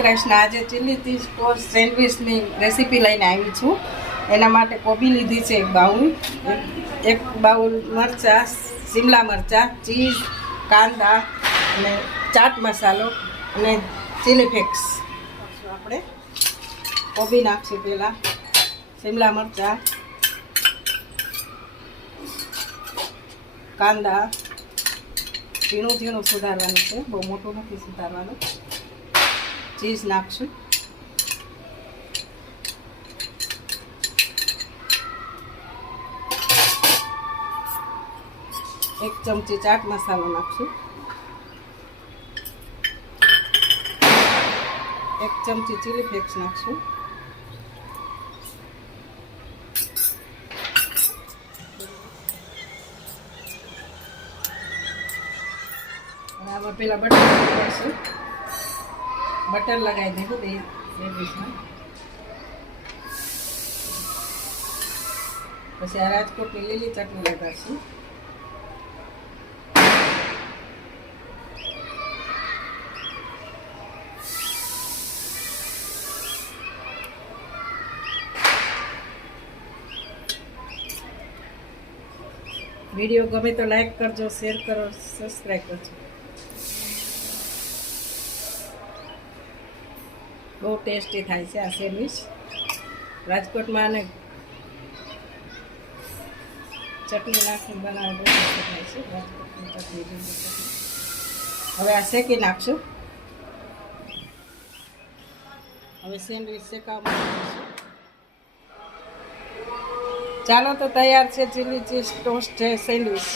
કૃષ્ણ. આજે chilli cheese toast સેન્ડવિચની recipe લઈને આવી છું. એના માટે કોબી લીધી છે એક બાઉલ મરચાં, શિમલા મરચાં, ચીઝ, કાંદા અને ચાટ મસાલો અને ચીલી ફ્લેક્સ. આપણે કોબી નાખશું પહેલાં, શિમલા મરચાં, કાંદા ઝીણું ઝીણું સુધારવાનું છે, બહુ મોટું નથી સુધારવાનું. ચીઝ નાખશું, એક ચમચી ચાટ મસાલો નાખશું, એક ચમચી ચીલી ફ્લેક્સ નાખશું, અને આમાં પેલા બટર લગાવીશું. બટર લગાવી દીધું બે સેન્ડવીચમાં. પછી આ રાજકોટની લીલી ચટણી લગાડશું. વિડીયો ગમે તો લાઈક કરજો, શેર કરો, સબસ્ક્રાઈબ કરજો. બહુ ટેસ્ટી થાય છે આ સેન્ડવિચ. રાજકોટમાં આને ચટણી નાખીને બનાવે બહુ ટેસ્ટી થાય છે. રાજકોટની ચટણી. હવે આ શેકી નાખશું. હવે સેન્ડવિચ શેકાવા મૂકીશું. ચાલો તો તૈયાર છે ચીલી ચીઝ ટોસ્ટ સેન્ડવિચ.